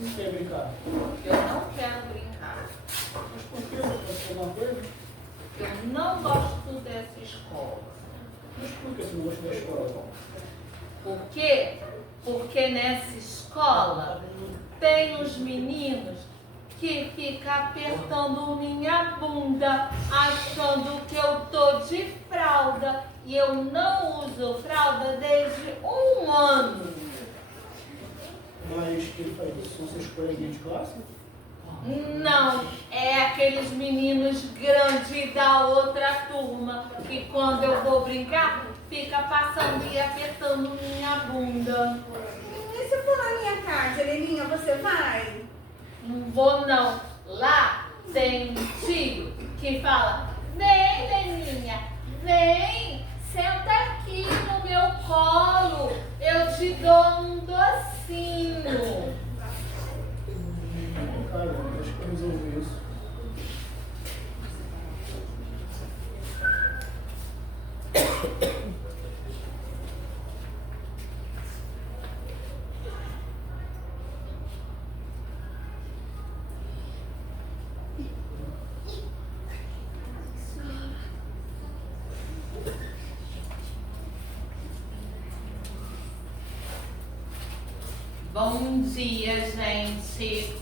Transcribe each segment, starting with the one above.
Não quer brincar? Eu não quero brincar. Mas por que? Você quer alguma coisa? Eu não gosto dessa escola. Mas por que você não gosta da escola? Por quê? Porque nessa escola tem os meninos que ficam apertando minha bunda, achando que eu tô de fralda. E eu não uso fralda desde 1 ano. Mas quem faz isso são seus coleguinhas de classe? Não, é aqueles meninos grandes da outra turma que quando eu vou brincar, fica passando e apertando minha bunda. E se for na minha casa, Heleninha, você vai? Não vou não. Lá tem um tio que fala: vem, Leninha, vem, senta aqui no meu colo, eu te dou um docinho. Cara, acho que eu resolvi isso. Bom dia, gente.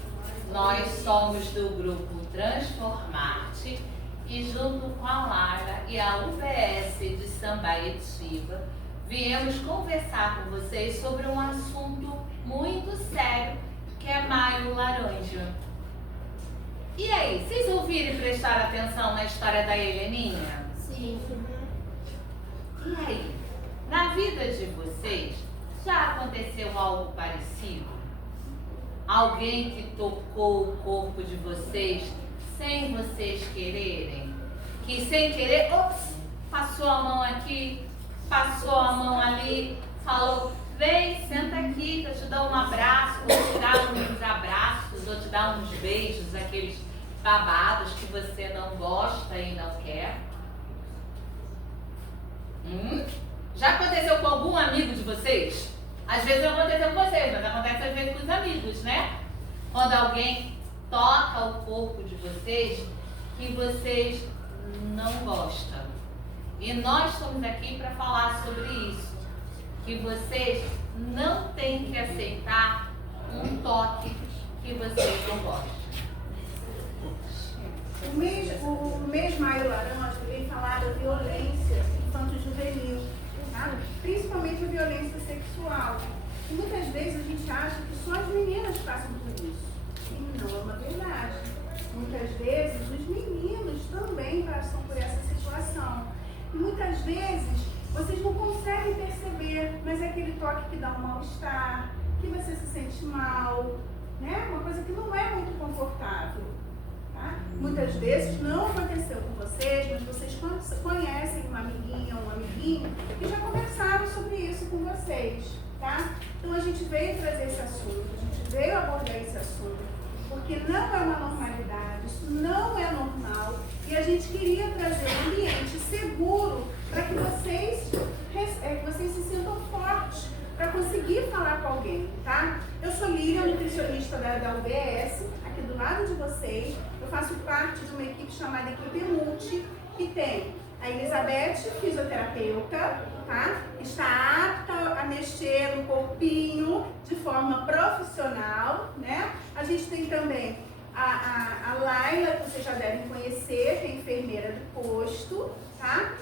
Nós somos do grupo Transformarte e junto com a Lara e a UBS de Sambaetiba, viemos conversar com vocês sobre um assunto muito sério, que é Maio Laranja. E aí, vocês ouviram e prestaram atenção na história da Heleninha? Sim. E aí, na vida de vocês, já aconteceu algo parecido? Alguém que tocou o corpo de vocês sem vocês quererem? Que sem querer, ops, passou a mão aqui, passou a mão ali, falou: vem, senta aqui que eu te dou um abraço, vou te dar uns abraços, vou te dar uns beijos, aqueles babados que você não gosta e não quer? Já aconteceu com algum amigo de vocês? Às vezes não aconteceu com vocês, mas acontece às vezes com os amigos, né? Quando alguém toca o corpo de vocês que vocês não gostam. E nós estamos aqui para falar sobre isso. Que vocês não têm que aceitar um toque que vocês não gostam. O mês Maio Laranja vem falar da violência infanto-juvenil, tá? Principalmente a violência sexual. E muitas vezes a gente acha que só as meninas passam por isso. E não é uma verdade. Muitas vezes os meninos também passam por essa situação. E muitas vezes vocês não conseguem perceber, mas é aquele toque que dá um mal-estar, que você se sente mal, né? Uma coisa que não é muito confortável. Tá? Muitas vezes não aconteceu com vocês, mas vocês conhecem uma amiguinha ou um amiguinho que já conversaram sobre isso com vocês. Tá? Então a gente veio trazer esse assunto, a gente veio abordar esse assunto, porque não é uma normalidade, isso não é normal, e a gente queria trazer um ambiente seguro para que vocês se sintam fortes para conseguir falar com alguém. Tá? Eu sou Lilian, nutricionista da UBS, aqui do lado de vocês. Eu faço parte de uma equipe chamada Equipe Multi, que tem a Elizabeth, fisioterapeuta, tá? Está apta a mexer no corpinho de forma profissional, né? A gente tem também a Laila, que vocês já devem conhecer, que é enfermeira do posto, tá?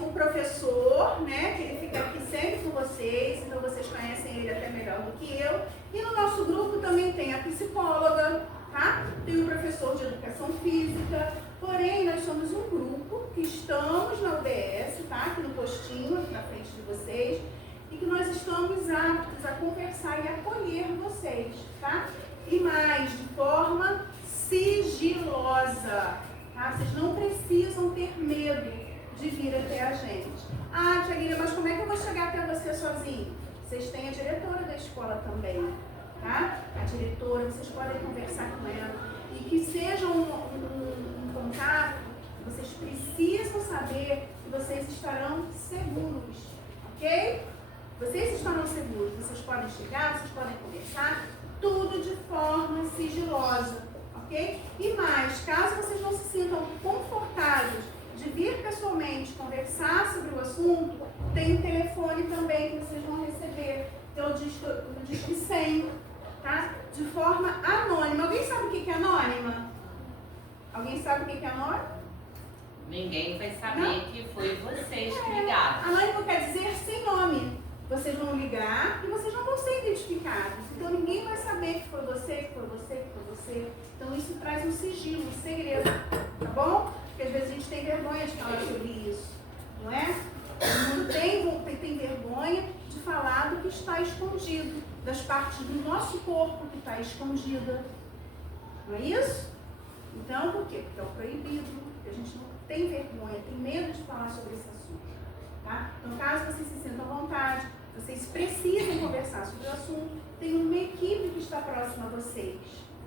O professor, né, que ele fica aqui sempre com vocês, então vocês conhecem ele até melhor do que eu. E no nosso grupo também tem a psicóloga, tá? Tem o professor de educação física. Porém, nós somos um grupo que estamos na UBS, tá? Aqui no postinho, aqui na frente de vocês, e que nós estamos aptos a conversar e acolher vocês, tá? E mais, de forma sigilosa, tá? Vocês não precisam ter medo de vir até a gente. Ah, Tiaguinha, mas como é que eu vou chegar até você sozinho? Vocês têm a diretora da escola também, tá? A diretora, vocês podem conversar com ela. E que seja um contato, vocês precisam saber que vocês estarão seguros, ok? Vocês estarão seguros, vocês podem chegar, vocês podem conversar, tudo de forma sigilosa, ok? E mais, caso vocês não se sintam confortáveis de vir pessoalmente conversar sobre o assunto, tem um telefone também que vocês vão receber pelo Disque 100, tá? De forma anônima. Alguém sabe o que é anônima? Alguém sabe o que é anônima? Ninguém vai saber que foi vocês que ligaram. Anônimo quer dizer sem nome. Vocês vão ligar e vocês não vão ser identificados. Então ninguém vai saber que foi você, que foi você, que foi você. Então isso traz um sigilo, um segredo, tá bom? Porque às vezes a gente tem vergonha de falar sobre isso, não é? Todo mundo tem vergonha de falar do que está escondido, das partes do nosso corpo que está escondida. Não é isso? Então, por quê? Porque é o proibido, porque a gente não tem vergonha, tem medo de falar sobre esse assunto. Tá? Então, caso vocês se sintam à vontade, vocês precisem conversar sobre o assunto, tem uma equipe que está próxima a vocês.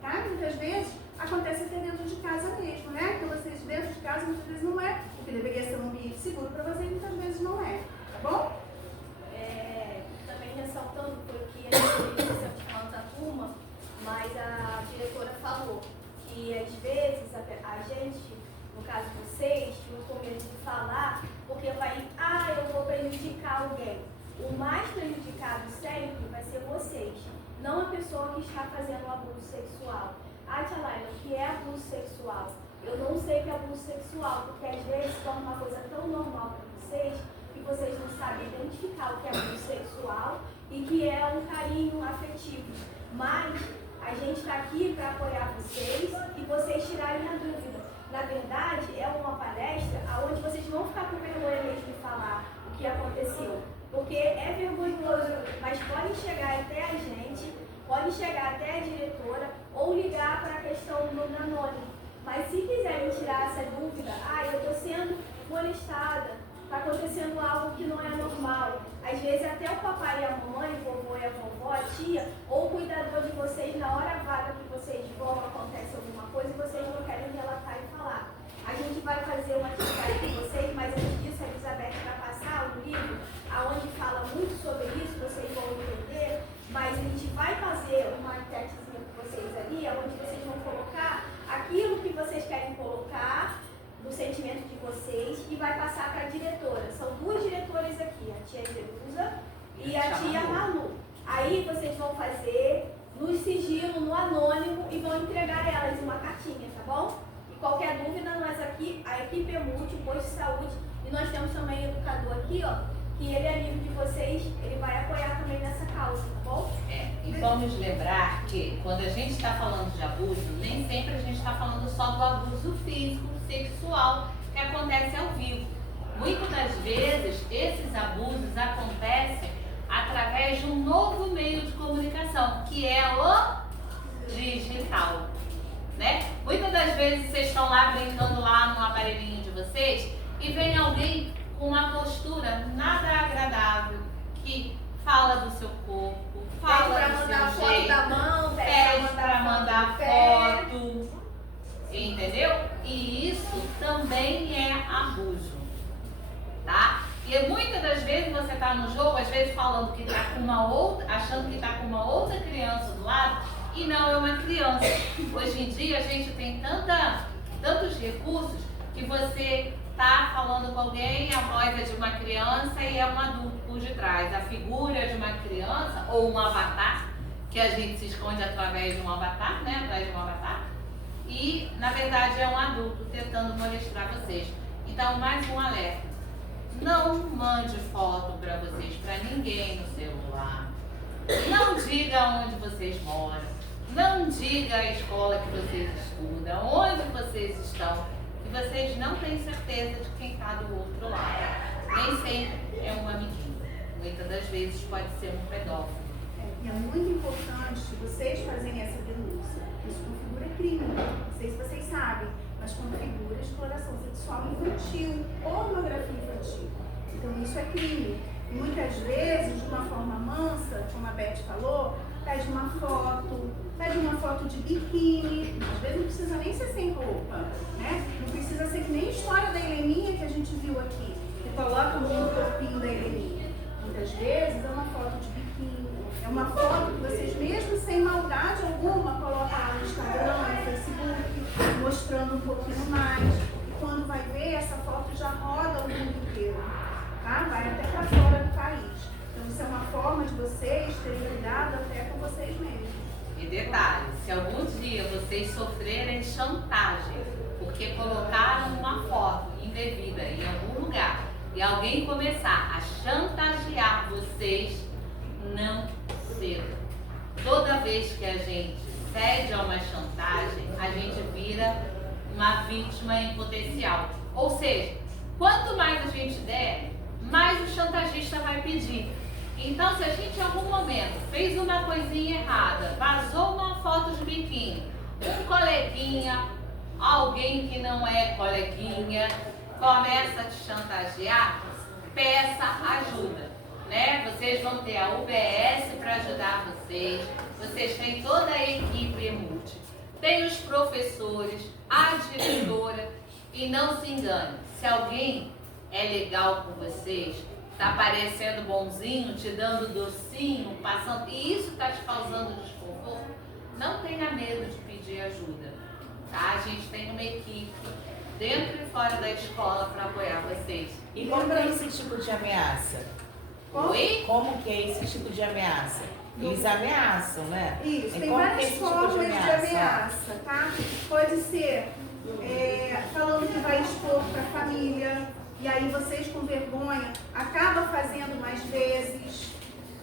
Tá? Muitas vezes acontece até dentro de casa mesmo, né? Então, vocês dentro de casa muitas vezes não é, porque deveria ser um ambiente seguro para vocês, muitas vezes não é. Tá bom? Também ressaltando, porque a gente sempre falando da turma, mas a diretora falou que às vezes a gente, no caso vocês, ficam com medo de falar, porque eu vou prejudicar alguém. O mais prejudicado sempre vai ser vocês, não a pessoa que está fazendo o abuso sexual. Tia Laila, o que é abuso sexual? Eu não sei o que é abuso sexual, porque às vezes torna uma coisa tão normal para vocês que vocês não sabem identificar o que é abuso sexual e que é um carinho afetivo. Mas a gente está aqui para apoiar vocês e vocês tirarem a dúvida. Na verdade, é uma palestra onde vocês vão ficar com vergonha mesmo de falar o que aconteceu. Porque é vergonhoso, mas podem chegar até a gente, podem chegar até a diretora ou ligar para a questão do anônimo. Mas se quiserem tirar essa dúvida, eu estou sendo molestada, está acontecendo algo que não é normal. Às vezes até o papai e a mamãe, o vovô e a vovó, a tia, ou o cuidador de vocês, na hora vaga que vocês vão, acontece alguma coisa e vocês não querem relatar e falar. A gente vai fazer uma atividade com vocês, mas antes disso a Elizabeth vai passar um livro onde fala muito sobre isso, vocês vão entender, mas a gente vai fazer uma enquetezinha com vocês ali, onde vocês vão colocar aquilo que vocês querem colocar do sentimento de vocês e vai passar para a diretora. São duas diretoras aqui, a tia Jerusa e a tia Malu. Aí vocês vão fazer no sigilo, no anônimo e vão entregar elas uma cartinha, tá bom? E qualquer dúvida, nós aqui, a equipe é multi, posto de saúde, e nós temos também o educador aqui, que ele é amigo de vocês, ele vai apoiar também nessa causa, tá bom? E vamos lembrar que quando a gente está falando de abuso, nem sempre a gente está falando só do abuso físico, sexual, que acontece ao vivo. Muitas das vezes, esses abusos acontecem através de um novo meio de comunicação, que é o digital, né? Muitas das vezes vocês estão lá brincando lá no aparelhinho de vocês e vem alguém com uma postura nada agradável, que fala do seu corpo, fala do seu jeito, da mão, pede para mandar foto, entendeu? E isso também é abuso, tá? E muitas das vezes você tá no jogo, às vezes falando que tá com uma outra, achando que tá com uma outra criança do lado, e não é uma criança. Hoje em dia a gente tem tantos recursos que você tá falando com alguém, a voz é de uma criança e é um adulto por detrás. A figura é de uma criança ou um avatar, que a gente se esconde através de um avatar, né? Atrás de um avatar. E, na verdade, é um adulto tentando molestar vocês. Então, mais um alerta. Não mande foto para vocês, para ninguém no celular. Não diga onde vocês moram. Não diga a escola que vocês estudam, onde vocês estão. E vocês não têm certeza de quem está do outro lado. Nem sempre é um amiguinho. Muitas das vezes pode ser um pedófilo. E é muito importante vocês fazerem essa denúncia. Isso configura crime. Não sei se vocês sabem, mas configura exploração sexual infantil, pornografia infantil. Então isso é crime. E muitas vezes, de uma forma mansa, como a Beth falou, pede uma foto de biquíni. Às vezes não precisa nem ser sem roupa, né? Não precisa ser que nem a história da Heleninha que a gente viu aqui, que coloca o corpinho da Heleninha. Muitas vezes é uma foto de biquíni, é uma foto que vocês mesmo sem maldade alguma colocam lá no Instagram, no Facebook, mostrando um pouquinho mais. E quando vai ver, essa foto já roda o mundo inteiro, tá? Vai até para fora do país. Então isso é uma forma de vocês terem cuidado até com vocês mesmos. E detalhe, se algum dia vocês sofrerem chantagem, porque colocaram uma foto indevida em algum lugar e alguém começar a chantagear vocês, não ceda. Toda vez que a gente cede a uma chantagem, a gente vira uma vítima em potencial. Ou seja, quanto mais a gente der, mais o chantagista vai pedir. Então, se a gente em algum momento fez uma coisinha errada, vazou uma foto de biquíni, um coleguinha, alguém que não é coleguinha, começa a te chantagear, peça ajuda, né? Vocês vão ter a UBS para ajudar vocês, vocês têm toda a equipe EMULTI, tem os professores, a diretora, e não se engane, se alguém é legal com vocês, tá parecendo bonzinho, te dando docinho, passando, e isso tá te causando desconforto, não tenha medo de pedir ajuda, tá? A gente tem uma equipe dentro e fora da escola para apoiar vocês. E como é esse tipo de ameaça? Oi? Como que é esse tipo de ameaça? Eles ameaçam, né? Isso, E tem como que é várias esse tipo formas de ameaça, tá? Pode ser falando que vai expor para a família, e aí vocês com vergonha acabam fazendo mais vezes,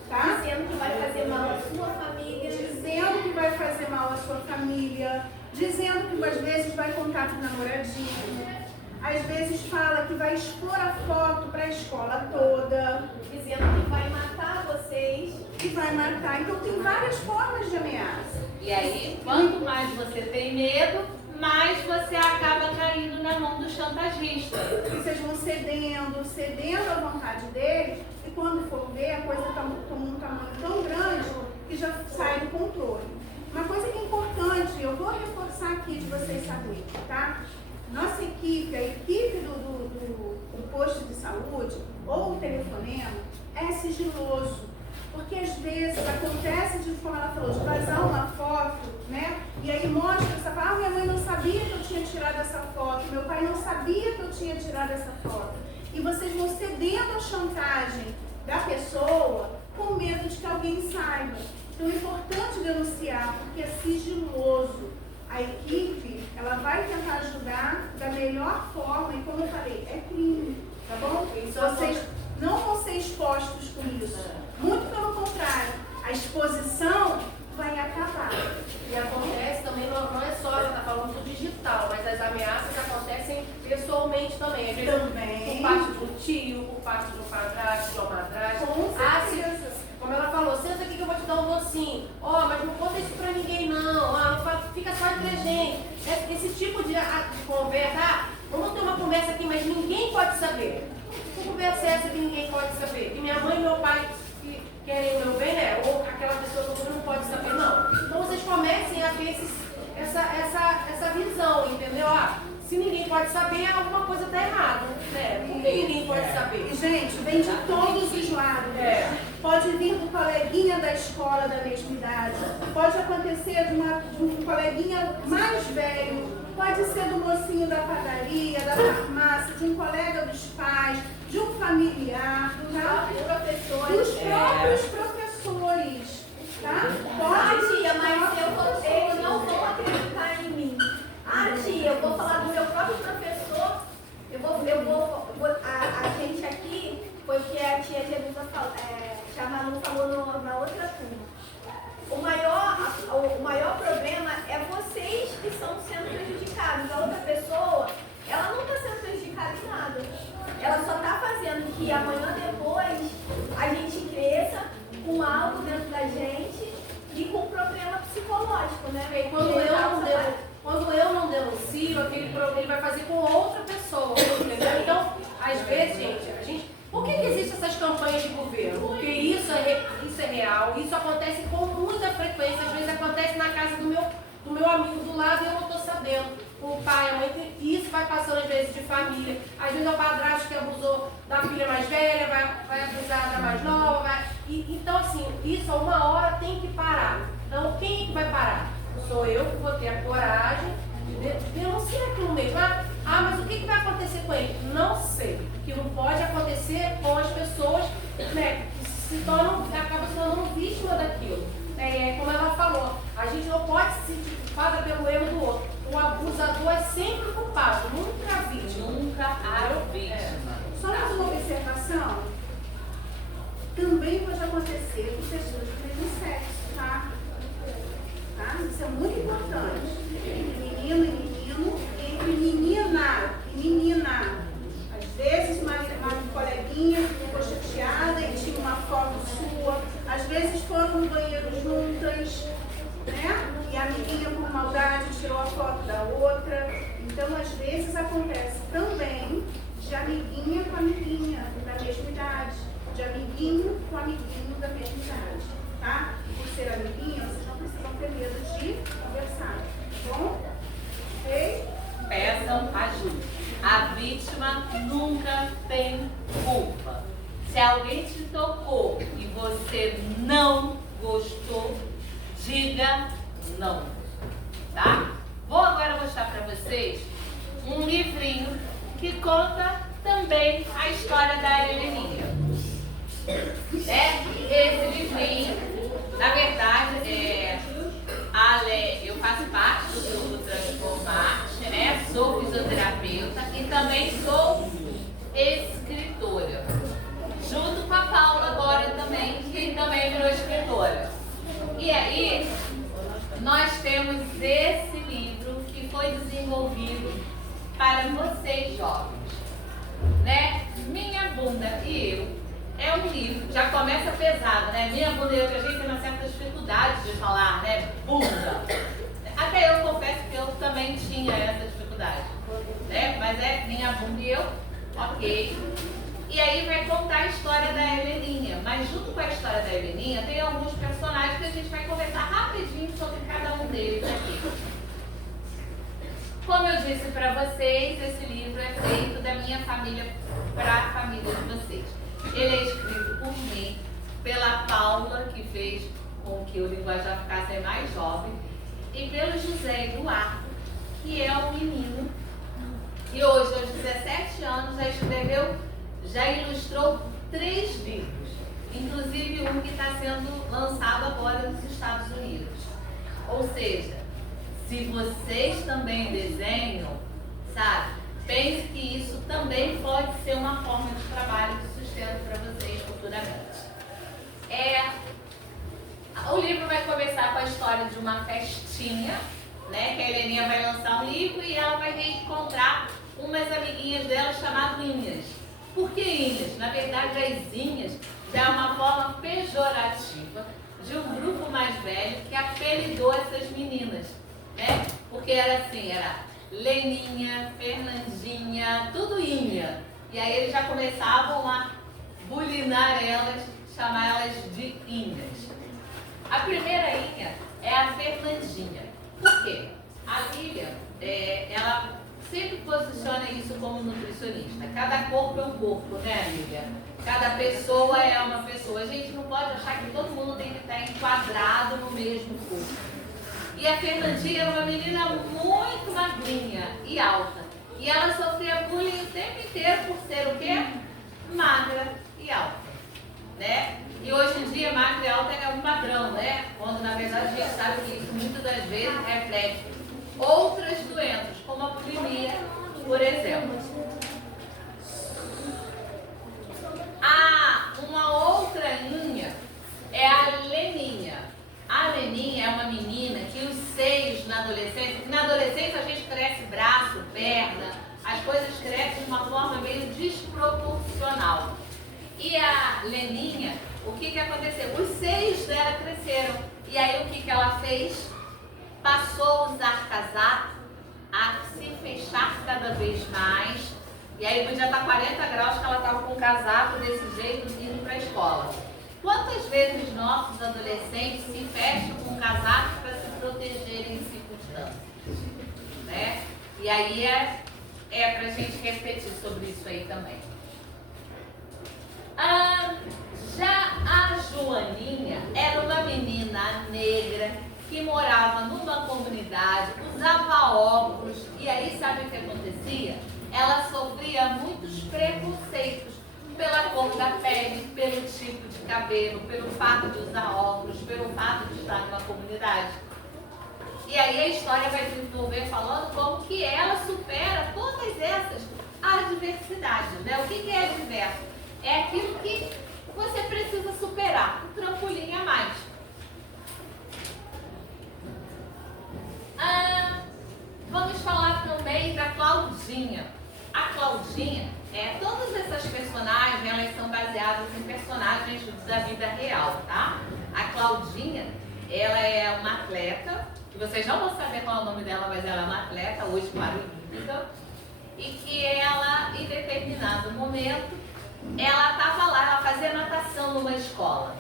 tá? Dizendo que vai fazer mal à sua família. Dizendo que vai fazer mal à sua família, dizendo que às vezes vai contar para o namoradinho, às vezes fala que vai expor a foto para a escola toda, Dizendo que vai matar vocês. que vai matar. Então tem várias formas de ameaça. E aí, quanto mais você tem medo, mais você acaba caindo na mão do chantagista. Vocês vão cedendo à vontade deles, e quando for ver, a coisa toma um tamanho tão grande que já sai do controle. Uma coisa que é importante, eu vou reforçar aqui de vocês saberem, tá? Nossa equipe, a equipe do posto de saúde ou o telefonema é sigiloso. Porque às vezes acontece de, como ela falou, de vazar uma foto, né? E aí mostra essa foto, minha mãe não sabia que eu tinha tirado essa foto, meu pai não sabia que eu tinha tirado essa foto. E vocês vão cedendo à chantagem da pessoa com medo de que alguém saiba. Então é importante denunciar, porque é sigiloso. A equipe, ela vai tentar ajudar da melhor forma, e como eu falei, é crime, tá bom? Vocês não vão ser expostos com isso. Muito pelo contrário, a exposição vai acabar. E acontece também, não é só, ela está falando do digital, mas as ameaças acontecem pessoalmente também. Às vezes, Também. por parte de um tio, por parte de um padrasto, de uma madrasta. Com certeza. Como ela falou, senta aqui que eu vou te dar um docinho. Ó, mas não conta isso pra ninguém não. Fica só entre a gente. Esse tipo de conversa, vamos ter uma conversa aqui, mas ninguém pode saber. Que conversa é essa que ninguém pode saber? Que minha mãe e meu pai querem o meu bem, né? Ou aquela pessoa que não pode saber, não. Então vocês comecem a ter essa visão, entendeu? Se ninguém pode saber, alguma coisa está errada, né? Por que ninguém pode saber? E, gente, vem de todos os lados. Pode vir do coleguinha da escola da mesma idade, pode acontecer de um coleguinha mais velho, pode ser do mocinho da padaria, da farmácia, de um colega dos pais, de um familiar, tá? Dos próprios professores, tá? Tia, mas eu não vou acreditar em mim. Tia, eu vou falar do meu próprio professor. A gente aqui foi o que a tia Jerusa falou, tia Manu falou na outra turma. O maior problema é vocês que estão sendo prejudicados. A outra pessoa, ela não está sendo prejudicada em nada. Ela só está fazendo que amanhã depois a gente cresça com algo dentro da gente e com problema psicológico, né? E quando eu não denuncio, aquele problema ele vai fazer com outra pessoa, entendeu? Então, às vezes, gente, por que existem essas campanhas de governo? Porque isso é real, isso acontece com muita frequência, às vezes acontece na casa do meu amigo do lado e eu não estou sabendo. o pai, a mãe tem. Isso vai passando às vezes de família. Às vezes é o padrasto que abusou da filha mais velha, vai abusar da mais nova. Então, assim, isso a uma hora tem que parar. Então, quem é que vai parar? Sou eu que vou ter a coragem de denunciar aquilo mesmo. Mas o que vai acontecer com ele? Não sei. Que não pode acontecer com as pessoas, né, que acabam se tornando vítima daquilo. Como ela falou, a gente não pode se sentir culpada pelo erro do outro. O abusador é sempre culpado, nunca a vítima. Nunca a vítima. Só mais uma observação. Também pode acontecer com pessoas do mesmo sexo, tá? Isso é muito importante. Entre menino e menino, entre menina e menina. Às vezes uma coleguinha ficou chateada e tinha uma foto sua. Às vezes foram no banheiro juntas, né? E a amiguinha por maldade tirou a foto da outra. Então, às vezes acontece também de amiguinha com amiguinha da mesma idade, de amiguinho com amiguinho da mesma idade, tá? Por ser amiguinha, vocês não precisam ter medo de conversar, tá bom? Ok? Peçam ajuda. A vítima nunca tem culpa. Se alguém te tocou e você não gostou, diga não, tá? Vou agora mostrar para vocês um livrinho que conta também a história da Heleninha. Esse livrinho, na verdade, eu faço parte do grupo Transformarte, né? Sou fisioterapeuta e também sou escritora. Junto com a Paula agora também, que também virou escritora. E aí, nós temos esse livro que foi desenvolvido para vocês jovens, né? Minha Bunda e Eu é um livro, já começa pesado, né? Minha Bunda e Eu, que a gente tem uma certa dificuldade de falar, né? Bunda. Até eu confesso que eu também tinha essa dificuldade, né? Mas é Minha Bunda e Eu, ok. E aí vai contar a história da Heleninha. Mas junto com a história da Heleninha, tem alguns personagens que a gente vai conversar rapidinho sobre cada um deles aqui. Como eu disse para vocês, esse livro é feito da minha família para a família de vocês. Ele é escrito por mim, pela Paula, que fez com que o linguajar ficasse mais jovem, e pelo José Eduardo, que é um menino que hoje, aos 17 anos, já ilustrou 3 livros, inclusive um que está sendo lançado agora nos Estados Unidos. Ou seja, se vocês também desenham, sabe, pense que isso também pode ser uma forma de trabalho de sustento para vocês futuramente. O livro vai começar com a história de uma festinha, né, que a Heleninha vai lançar um livro e ela vai reencontrar umas amiguinhas dela chamadas Inhas. Por que Inhas? Na verdade, as Inhas já é uma forma pejorativa de um grupo mais velho que apelidou essas meninas, né? Porque era assim, era Leninha, Fernandinha, tudo Inha. E aí eles já começavam a bulinar elas, chamar elas de Inhas. A primeira Inha é a Fernandinha. Por quê? A Lilian, ela sempre posiciona isso como nutricionista. Cada corpo é um corpo, né, Lilian? Cada pessoa é uma pessoa. A gente não pode achar que todo mundo tem que estar enquadrado no mesmo corpo. E a Fernandinha era uma menina muito magrinha e alta. E ela sofria bullying o tempo inteiro por ser o quê? Magra e alta, né? E hoje em dia, magra e alta é um padrão, né? Quando, na verdade, a gente sabe que isso muitas das vezes reflete outras doenças, como a bulimia, por exemplo. Uma outra linha é a Leninha. A Leninha é uma menina que os seios na adolescência a gente cresce braço, perna, as coisas crescem de uma forma meio desproporcional. E a Leninha, o que aconteceu? Os seios dela cresceram. E aí o que ela fez? Passou a usar casaco, a se fechar cada vez mais. E aí podia estar 40 graus que ela estava com o casaco desse jeito indo para a escola. Quantas vezes nossos adolescentes se fecham com casaco para se protegerem em circunstâncias, né? E aí é pra gente refletir sobre isso aí também. Já a Joaninha era uma menina negra que morava numa comunidade, usava óculos, e aí sabe o que acontecia? Ela sofria muitos preconceitos pela cor da pele, pelo tipo de cabelo, pelo fato de usar óculos, pelo fato de estar numa comunidade. E aí a história vai desenvolver falando como que ela supera todas essas adversidades, né? O que é adverso? É aquilo que você precisa superar, um trampolim a mais. Vamos falar também da Claudinha. A Claudinha, todas essas personagens, elas são baseadas em personagens da vida real, tá? A Claudinha, ela é uma atleta, que vocês não vão saber qual é o nome dela, mas ela é uma atleta, hoje paralímpica, e que ela, em determinado momento, ela estava lá, ela fazia natação numa escola.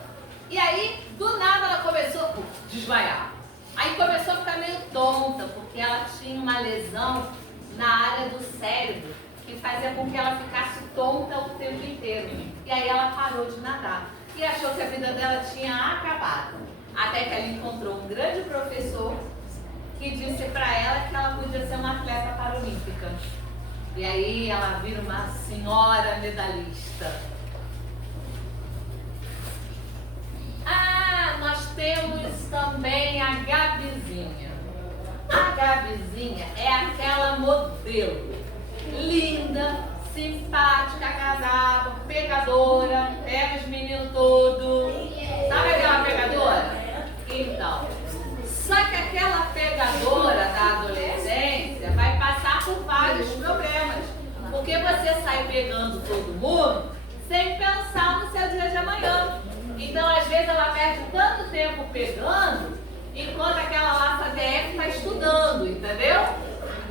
E aí, do nada, ela começou a desmaiar. Aí começou a ficar meio tonta, porque ela tinha uma lesão na área do cérebro, que fazia com que ela ficasse tonta o tempo inteiro. E aí ela parou de nadar e achou que a vida dela tinha acabado. Até que ela encontrou um grande professor que disse para ela que ela podia ser uma atleta paralímpica. E aí ela vira uma senhora medalhista. Nós temos também a Gabizinha. A Gabizinha é aquela modelo linda, simpática, agradável, pegadora, pega os meninos todos. Sabe aquela pegadora? Então, só que aquela pegadora da adolescência vai passar por vários problemas. Porque você sai pegando todo mundo sem pensar no seu dia de amanhã. Então, às vezes, ela perde tanto tempo pegando, enquanto aquela lá DF está estudando, entendeu?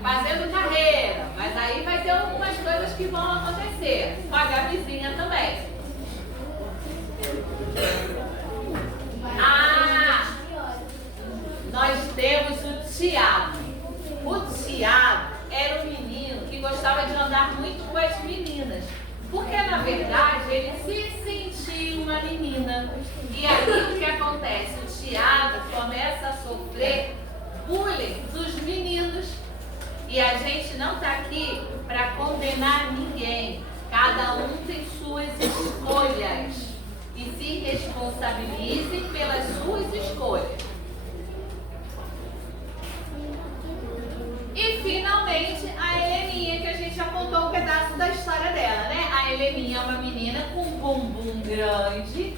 Fazendo carreira. Mas aí vai ter algumas coisas que vão acontecer. Com a Gabizinha também. Nós temos o Tiago. O Tiago era um menino que gostava de andar muito com as meninas. Porque, na verdade, ele se sentia uma menina. E aí, o que acontece? O Tiago começa a sofrer bullying dos meninos. E a gente não está aqui para condenar ninguém. Cada um tem suas escolhas. E se responsabilize pelas suas escolhas. E finalmente a Heleninha, que a gente já contou um pedaço da história dela, né? A Heleninha é uma menina com um bumbum grande,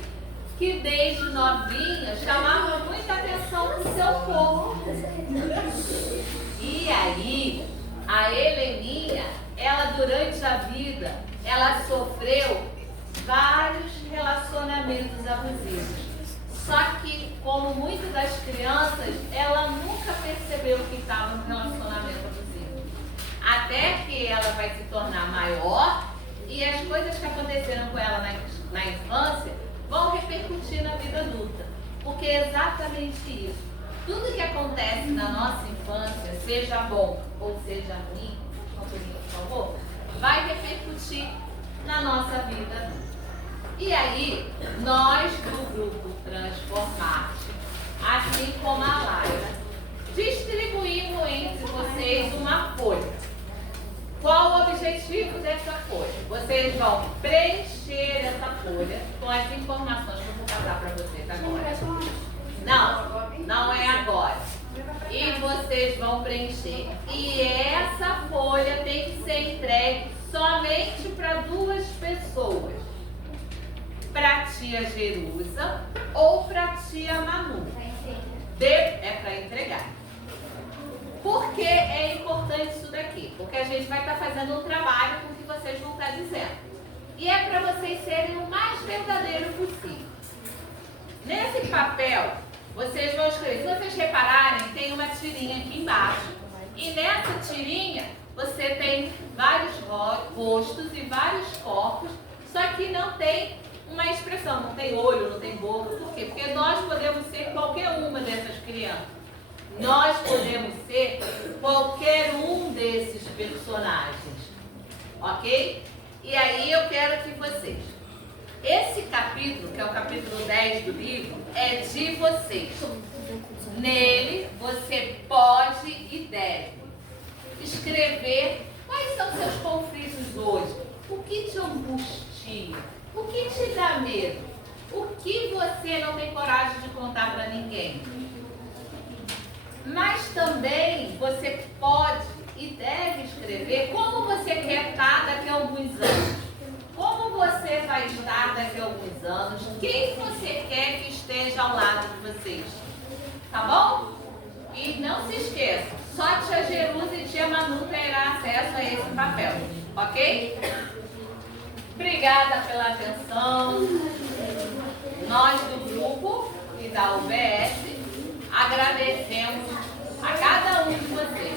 que desde novinha chamava muita atenção pro seu corpo. E aí, a Heleninha, ela durante a vida, ela sofreu vários relacionamentos abusivos. Só que, como muitas das crianças, ela nunca percebeu que estava no relacionamento abusivo. Até que ela vai se tornar maior e as coisas que aconteceram com ela na infância vão repercutir na vida adulta. Porque é exatamente isso. Tudo que acontece na nossa infância, seja bom ou seja ruim, por favor, vai repercutir na nossa vida adulta. E aí, nós do grupo Transformarte, assim como a Laira, distribuímos entre vocês uma folha. Qual o objetivo dessa folha? Vocês vão preencher essa folha com as informações que eu vou passar para vocês agora. Não é agora. E vocês vão preencher. E essa folha tem que ser entregue somente para 2 pessoas. Para a tia Jerusa ou para a tia Manu. É para entregar. Por que é importante isso daqui? Porque a gente vai estar fazendo um trabalho com o que vocês vão estar dizendo. E é para vocês serem o mais verdadeiro possível. Nesse papel, vocês vão escrever. Se vocês repararem, tem uma tirinha aqui embaixo. E nessa tirinha, você tem vários rostos e vários corpos, só que não tem uma expressão, não tem olho, não tem boca. Por quê? Porque nós podemos ser qualquer uma dessas crianças. Nós podemos ser qualquer um desses personagens, ok? E aí eu quero que vocês... Esse capítulo, que é o capítulo 10 do livro, é de vocês. Nele, você pode e deve escrever quais são seus conflitos hoje, o que te angustia, o que te dá medo, o que você não tem coragem de contar para ninguém. Mas também você pode e deve escrever como você quer estar daqui a alguns anos. Como você vai estar daqui a alguns anos? Quem você quer que esteja ao lado de vocês? Tá bom? E não se esqueça, só tia Jerusa e tia Manu terá acesso a esse papel, ok? Obrigada pela atenção. Nós do grupo e da UBS agradecemos a cada um de vocês.